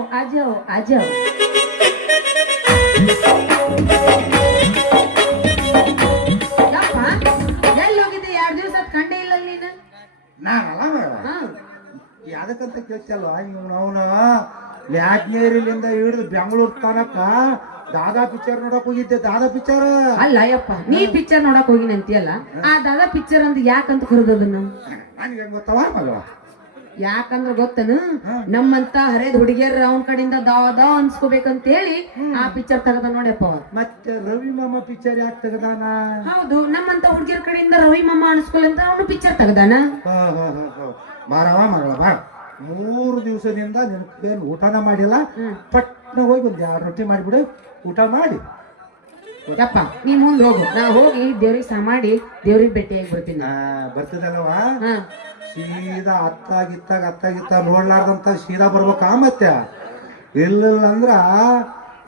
आ जाओ आ जाओ ಎಲ್ಲಿ ಹೋಗಿದ್ದೆ 2 ದಿವಸ ಕಂಡೇ ಇಲ್ಲ ನೀನು ನಾನಲ್ಲ ಯಾದಕ್ಕಂತ ಕೇಳ್ತಲ್ಲ ಅವನ ಯಾಜ್ಞೇರಿಲಿಂದ ಹಿಡಿದು ಬೆಂಗಳೂರು ತನಕ ದಾದಾ ಪಿಕ್ಚರ್ ನೋಡಕ್ ಹೋಗಿದ್ದೆ ದಾದಾ ಪಿಕ್ಚರ್ ಅಲ್ಲ ಯಪ್ಪ ನೀ ಪಿಕ್ಚರ್ ನೋಡಕ್ ಹೋಗಿನ ಅಂತೀಯಲ್ಲ ಆ ದಾದಾ ಪಿಕ್ಚರ್ ಅಂತ ಯಾಕಂತ ಕರೆದದನ್ನ ನನಗೆ ಗೊತ್ತವ ಮಗ ಯಾಕಂದ್ರ ಗೊತ್ತನು ನಮ್ಮಂತ ಹರೇದ್ ಹುಡುಗಿಯರ್ ಅವನ್ ಕಡೆಯಿಂದ ದಾದ ಅನ್ಸ್ಕೋಬೇಕಂತ ಹೇಳಿ ಆ ಪಿಕ್ಚರ್ ತೆಗದ ನೋಡ್ಯಪ್ಪ ಮತ್ತೆ ರವಿ ಮಾಮ ಪಿಕ್ಚರ್ ಯಾಕೆ ತೆಗದಾನ ಹೌದು ನಮ್ಮಂತ ಹುಡುಗಿಯರ್ ಕಡೆಯಿಂದ ರವಿ ಮಾಮ ಅನ್ಸ್ಕೊಲ್ಲಂತ ಅವನು ಪಿಕ್ಚರ್ ತೆಗದಾನ ಬಾರವ ಮಗಳ ಬಾ 3 ದಿವಸದಿಂದ ನಿನ್ ಊಟನ ಮಾಡಿಲ್ಲ ಪಟ್ನ ಹೋಗಿ ಒಂದ್ 2 ರೊಟ್ಟಿ ಮಾಡಿಬಿಡು ಊಟ ಮಾಡಿ ಯಪ್ಪ ನೀ ಮುಂದ್ ಹೋಗು ನಾ ಹೋಗಿ ದೇವ್ರಿಗೆ ಸಹ ಮಾಡಿ ದೇವ್ರಿಗೆ ಭೇಟಿಯಾಗಿ ಬರ್ತೀನಿ ಬರ್ತದಲ್ವಾ ಸೀದಾ ಅತ್ತಾಗಿತ್ತಾಗ ನೋಡ್ಲಾರ್ದಂತ ಸೀದಾ ಬರ್ಬೇಕ ಮತ್ತೆ ಇಲ್ಲ ಅಂದ್ರ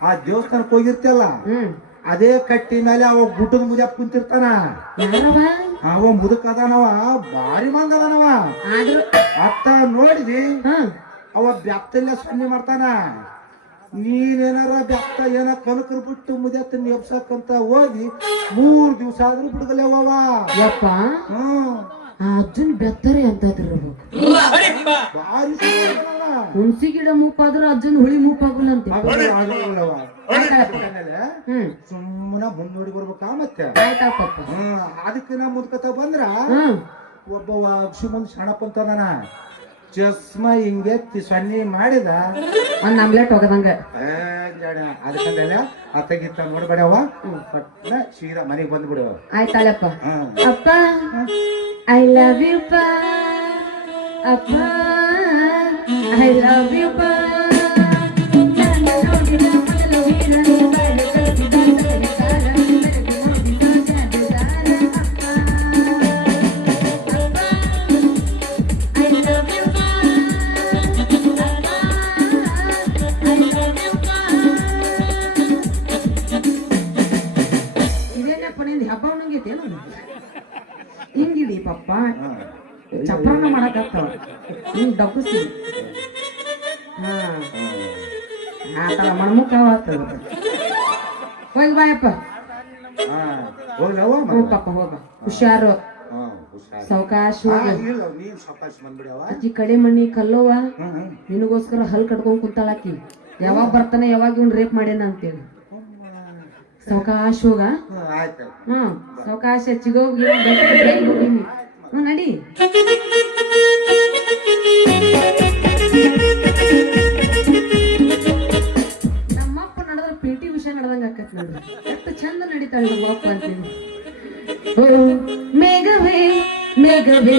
ಆ ದೇವಸ್ಥಾನಕ್ಕೆ ಹೋಗಿರ್ತಲ್ಲ ಅದೇ ಕಟ್ಟಿ ಮೇಲೆ ಅವ ಗುಡ್ಡದ ಮುಜಾಪ್ ಕುಂತಿರ್ತಾನ ಅವ ಮುದುಕ ಅದಾನವ ಭಾರಿ ಮಂದ ಅದಾನವ ಅತ್ತ ನೋಡಿದಿ ಅವ ಬೆತ್ತಲ್ಲೇ ಸೊನ್ನೆ ಮಾಡ್ತಾನ ನೀನೇನಾರ ಬೆತ್ತ ಏನ ಕನಕರು ಬಿಟ್ಟು ಮುಜಾತ ಎಬ್ಸಕ್ಕಂತ ಓದಿ 3 ದಿವಸ ಆದ್ರೂ ಬಿಡುಗಲೇವ ಯಪ್ಪ ಅಜ್ಜನ್ ಬೆತ್ತರೆ ಅಂತ ಹುಣಸಿ ಗಿಡ ಮೂಪಾದ್ರ ಅಜ್ಜನ್ ಹುಳಿ ಮೂಪಾಗಲ್ಲ ಅಂತ ಸುಮ್ಮನ ಮುಂದ್ ನೋಡಿ ಬರ್ಬೇಕ ಮತ್ತೆ ಅದಕ್ಕಿನ ಮುದ್ಕತ ಬಂದ್ರ ಒಬ್ಬ ಶಿವಮಂದ್ ಸಣ್ಣಪ್ಪ ಅಂತದಾನ ಚಸ್ಮ ಹಿಂಗೆ ಸೊನ್ನೆ ಮಾಡಿದ ಒಂದ್ ಆಮ್ಲೆಟ್ ಹೋಗದಂಗ ಅದಕ್ಕಂದಲ್ಲ ಅತ್ತಗಿತ್ತ ನೋಡ್ಬೇಡವ ಪಟ್ನ ಸೀದಾ ಮನೆಗೆ ಬಂದ್ಬಿಡು ಆಯ್ತಾಳಪ್ಪ ಅಪ್ಪ ಐ ಲವ್ ಯು ಪಾ ಅಪ್ಪ ಐ ಲವ್ ಯು ಪಾ ಹಿಂಗಿದಿ ಪಪ್ಪ ಚಪ್ರಾನ ಮಾಡಕತ್ತಾವ ಹಿಂಗ್ ಡಬ್ಬಸಿ ಆತರ ಮಣ್ಮುಖ ಹೋಗಿ ಬಾಯಪ್ಪ ಪಪ್ಪ ಹೋಗ ಹುಷಾರು ಸಾವಕಾಶ ಆಕಿ ಕಡೆ ಮಣ್ಣಿ ಕಲ್ಲೋವ ನಿನಗೋಸ್ಕರ ಹಲ್ ಕಟ್ಕೊಂಡ್ ಕುಂತಾಳಾಕಿ ಯಾವಾಗ ಬರ್ತಾನೆ ಯಾವಾಗ ಇವ್ನ ರೇಪ್ ಮಾಡ್ಯಾನ ಅಂತೇಳಿ ಸಾವಕಾಶ ಹೋಗ ಸಾವಕಾಶ ಚಿಗೋಗಿ ನಡಿ ನಮ್ಮಪ್ಪ ನಡೆದ್ರೆ PT ವಿಷಯ ನಡೆದಂಗ ಆಕತ್ ನೋಡ್ರಿ ಎಷ್ಟು ಚಂದ ನಡೀತಾಳೆ ನಮ್ಮಪ್ಪ ಅಂತೀನಿ ಮೇಘವೇ ಮೇಘವೇ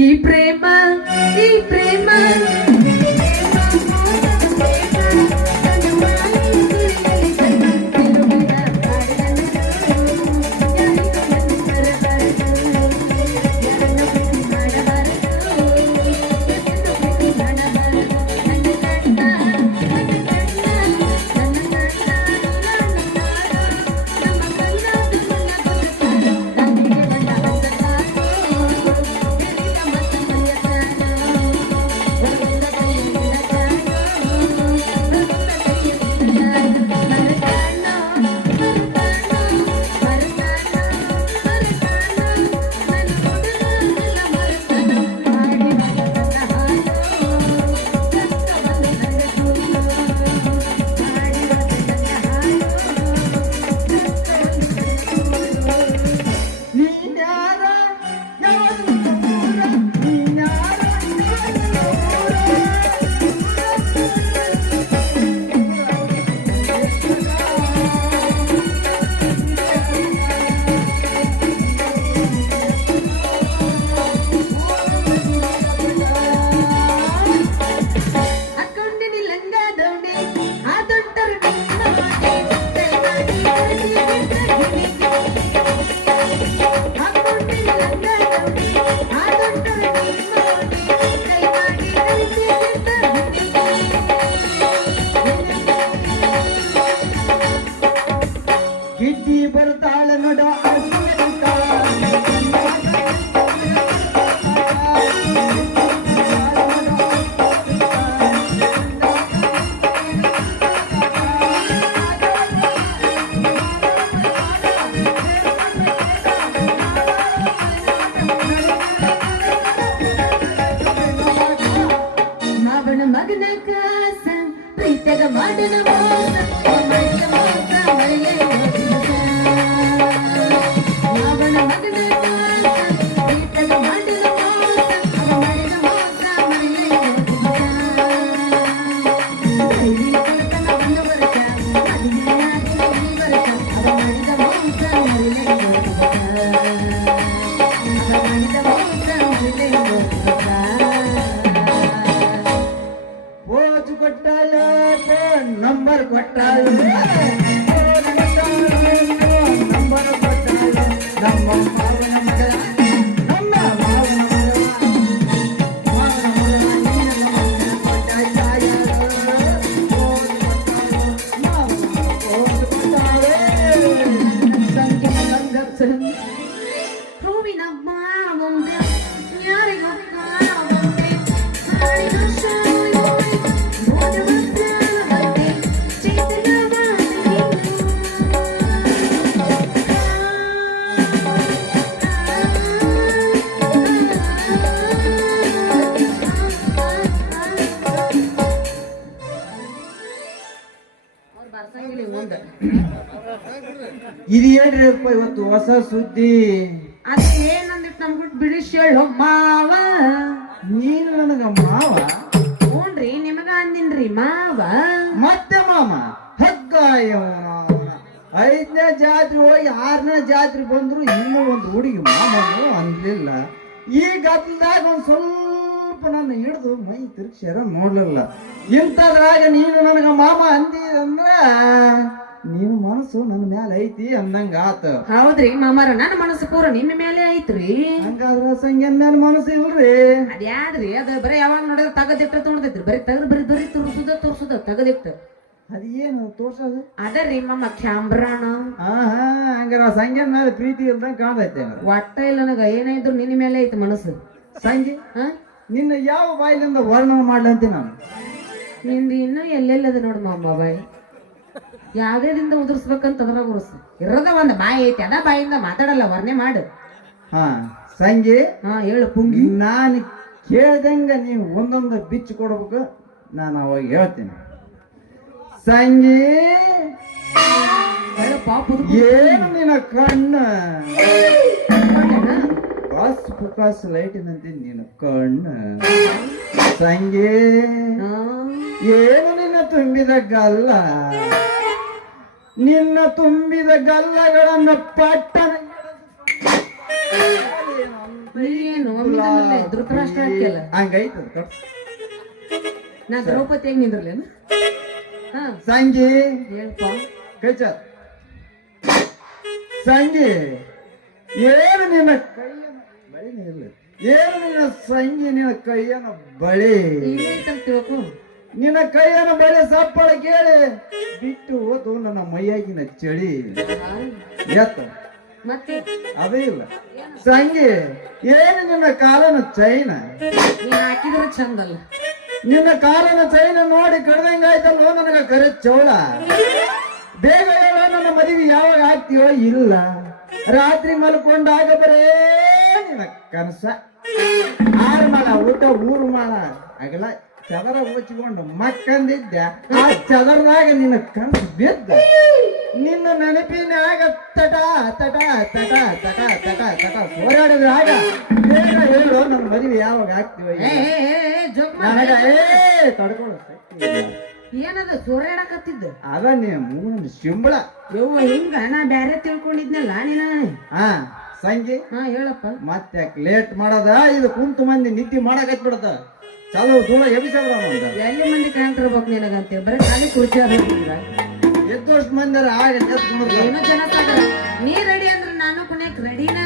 ಈ ಪ್ರೇಮ ಈ ಪ್ರೇಮ ನಿದ್ದಿ ಬರ್ತಾಳ ನೋಡ ಮಾವನ ಮಗನ ಕಾಸ ಪ್ರೀತಿಯಾಗ ಮಾಡಿದ ಮೋಸ ಅವ ಮಾಡಿದ ಮೋಸ ಮರೆಯೇ ಮಾವನ ಮಗನ ಕಾಸ ಪ್ರೀತಿಯಾಗ ಮಾಡಿದ ಮೋಸ ಅವ ಮಾಡಿದ ಮೋಸ ಮರೆಯೇ ಕಳತನ ಒಂದು ವರ್ಷ ಮದುವೆಯಾಗಿ ಈ ವರ್ಷ ಅವ ಮಾಡಿದ ಮೋಸ ಮರೆಯೇ ಅವ ಮಾಡಿದ ಮೋಸ ಮರೆಯೇ ಓಜು ಕೊಟ್ಟಾಳ ನಂಬರ್ ಕೊಟ್ಟಾಳ ನಂಬರ್ ಕೊಟ್ಟಾಳ ನಮ್ಮ ಮಾವನ ಮಗ ನಮ್ಮ ಮಾವನ ಹೂವಿನ ಮಾವಂಗ ಯಾರಿಗೊತ್ತ ಒಂದೇ ಹಾಡಿನ ಶಾಲೆ ಭೋಜವಸ್ತ್ರವಂತೆ ಚೈತನ್ಯವಾದ ಅವ್ರು ಬರ್ಸಂಗಿಲ್ಲ ಮುಂದೆ ಇದು ಏನ್ರಿಪ್ಪ ಇವತ್ತು ಹೊಸ ಸುದ್ದಿ ಅದು ಏನಂದಿಟ್ಟು ನಮ್ಗುಟ್ಟು ಬಿಡಿಸಿ ಹೇಳು ಮಾವ ನೀನು ನನಗ ಮಾವ ಹ್ಞೂನ್ರಿ ನಿಮಗ ಅಂದಿನ್ರಿ ಮಾವ ಮತ್ತೆ ಮಾಮ ಹಗ್ಗ ಐದನೇ ಜಾತ್ರೆ ಹೋಗಿ ಆರನೇ ಜಾತ್ರೆ ಬಂದ್ರು ಇನ್ನೂ ಒಂದು ಹುಡುಗಿ ಮಾಮನು ಅನ್ಲಿಲ್ಲ ಈ ಗದ್ದಲದಾಗ ಒಂದ್ ಸ್ವಲ್ಪ ನನ್ನ ಹಿಡಿದು ಮೈ ತಿರುಗಿಸ್ಯಾರ ನೋಡ್ಲಿಲ್ಲ ಇಂಥದ್ರಾಗ ನೀನು ನನಗ ಮಾಮ ಅಂದಿ ಅಂದ್ರ ನೀನು ಮನಸ್ಸು ನನ್ನ ಮ್ಯಾಲ ಐತಿ ಅಂದಂಗ ಆತ ಹೌದ್ರಿ ಮಾಮಾರ ನನ್ನ ಮನಸ್ಸು ಪೂರ ನಿಮ್ಮ ಮೇಲೆ ಐತ್ರಿ ಹಂಗಾದ್ರ ಸಂಗ್ಯನ ಮ್ಯಾಲ ಮನಸ್ಸು ಇಲ್ರಿ ಅದ್ಯಾದ್ರಿ ಅದ ಬರೀ ಯಾವಾಗ ನೋಡಿದ್ರೆ ತಗದಿಟ್ಟ ತೊಗೊಂಡೈತ್ರಿ ಬರೀ ತಗದ್ ಬರೀ ತೋರ್ಸುದ ತಗದಿಟ್ಟ ಅದೇನು ತೋರ್ಸೋದು ಅದರಿ ಮಮ್ಮ ಕ್ಯಾಮ್ರಾಣ ಹಾ ಹಂಗಾರ ಸಂಗ್ಯನ ಮ್ಯಾಲ ಪ್ರೀತಿ ಇಲ್ದಂಗ ಕಾಣೈತೆ ಒಟ್ಟ ಇಲ್ಲ ನನಗ ಏನಾಯ್ತು ನಿನ್ನ ಮೇಲೆ ಐತಿ ಮನಸ್ಸು ಸಂಗಿ ಹಾ ನಿನ್ನ ಯಾವ ಬಾಯಿಲಿಂದ ವರ್ಣನೆ ಮಾಡ್ಲಂತೆ ನಾನು ನಿಂದು ಇನ್ನೂ ಎಲ್ಲೆಲ್ಲದ ನೋಡು ಮಾಮ ಬಾಯಿ ಯಾವ್ದೇದಿಂದ ಉದುರ್ಸ್ಬೇಕಂತ ಅದ್ರಾಗ ಉರ್ಸು ಇರೋದ ಒಂದ್ ಬಾಯಿ ಐತಿ ಅದ ಬಾಯಿಂದ ಮಾತಾಡಲ್ಲ ವರ್ಣೆ ಮಾಡು ಹಾ ಸಂಗಿ ಹಾ ಹೇಳು ಪುಂಗಿ ನಾನು ಕೇಳ್ದಂಗ ನೀವು ಒಂದೊಂದು ಬಿಚ್ಚು ಕೊಡ್ಬೇಕು ನಾನು ಅವಾಗ ಹೇಳ್ತೀನಿ ಸಂಗಿ ಹೇಳು ಪಾಪು ಏನು ನಿನ್ನ ಕಣ್ಣು ಬಸ್ ಫುಕಾಸ್ ಲೈಟಿನಂತೆ ನಿನ್ನ ಕಣ್ಣು ಸಂಗಿ ಏನು ನಿನ್ನ ತುಂಬಿದ ಗಲ್ಲ ನಿನ್ನ ತುಂಬಿದ ಗಲ್ಲಗಳನ್ನ ಪಟ್ಟಣ ಏನು ಧೃತರಾಷ್ಟ್ರ ಹಾಕಿಯಲ್ಲ ಹಂಗೈತ ನಾ ದ್ರೌಪದಿಯಾಗಿ ನಿಂದ್ರಲೇನು ಹಾ ಸಂಗಿ ಹೇಳ್ಪ ಕೈಚ ಸಂಗಿ ಏನು ನಿನ್ನ ಕೈಯನ್ನ ಬಳಿನೇ ಇಲ್ಲ ಏನು ನಿನ್ನ ಸಂಗಿ ನಿನ್ನ ಕೈಯನ್ನ ಬಳಿ ಈಗೈತಂತ ತಿಳ್ಕೊ ನಿನ್ನ ಕೈಯನ್ನ ಬಳಿ ಸಪ್ಪಳ ಕೇಳಿ ಬಿಟ್ಟು ಹೋದು ನನ್ನ ಮೈಯಾಗಿನ ಚಳಿ ಎತ್ತ ಮತ್ತೆ ಅದೇ ಇಲ್ಲ ಸಂಗಿ ಏನು ನಿನ್ನ ಕಾಲನ ಚೈನ ನೀ ಹಾಕಿದ್ರೆ ಚಂದಲ್ಲ ನಿನ್ನ ಕಾಲನ ಚೈನ ನೋಡಿ ಕಡ್ದಂಗಾಯ್ತಲ್ವೋ ನನಗ ಕರೆ ಚೌಳ ಬೇಗ ಹೇಳೋ ನನ್ನ ಮದುವೆ ಯಾವಾಗ ಆಗ್ತೀವೋ ಇಲ್ಲ ರಾತ್ರಿ ಮಲ್ಕೊಂಡಾಗ ಬರೇ ನಿನ್ನ ಕನಸ 6 ಮಾಳ ಊಟ 3 ಮಾಳ ಆಗಲ್ಲ ಚದರ ಮುಚ್ಚಿಕೊಂಡು ಮಕ್ಕಂದಿದ್ದೆ ಆ ಚದರದಾಗ ನಿನ್ನ ಕನಸು ಬಿದ್ದ ನಿನ್ನ ನೆನಪಿನಾಗ ತಟ ತಟ ತಟ ತಟ ತಟ ತಟ ಹೋರಾಡಿದ್ರಾಗ ಬೇಗ ಹೇಳು ನನ್ನ ಮದುವೆ ಯಾವಾಗ ಆಗ್ತೀವೋ ನನಗ ತಡ್ಕೊಳ್ಳೋ ಶಕ್ತಿ ಇಲ್ಲ. ಏನದ ಸೋರ್ಯಾಡಕತ್ತಿದ್ದ ಅದ ಮೂನ ಶಿಂಬಳ ಯವ್ವ ಹಿಂಗ ನಾ ಬ್ಯಾರೆ ತಿಳ್ಕೊಂಡಿದ್ನಲ್ಲ ನೀನ ಹಾ ಸಂಗಿ ಹಾ ಹೇಳಪ್ಪ ಮತ್ತೆ ಲೇಟ್ ಮಾಡದ ಇದು ಕುಂತು ಮಂದಿ ನಿದ್ದೆ ಮಾಡಕತ್ ಬಿಡದ ಚಲೋ ದೂರ ಎಬಿಸಬ್ರ ಎಲ್ಲಿ ಮಂದಿ ಕಾಣ್ತಿರ್ಬೇಕು ನಿನಗಂತೆ ಬರೀ ಖಾಲಿ ಕುರ್ಚಿ ಆಗ್ಬೇಕಿದ್ರ ಎದ್ದಷ್ಟು ಮಂದಿ ಆಗ ಏನೋ ಜನ ಸಾಗರ ನೀ ರೆಡಿ ಅಂದ್ರೆ ನಾನು ಕುಣಿಯಕ್ ರೆಡಿನಾ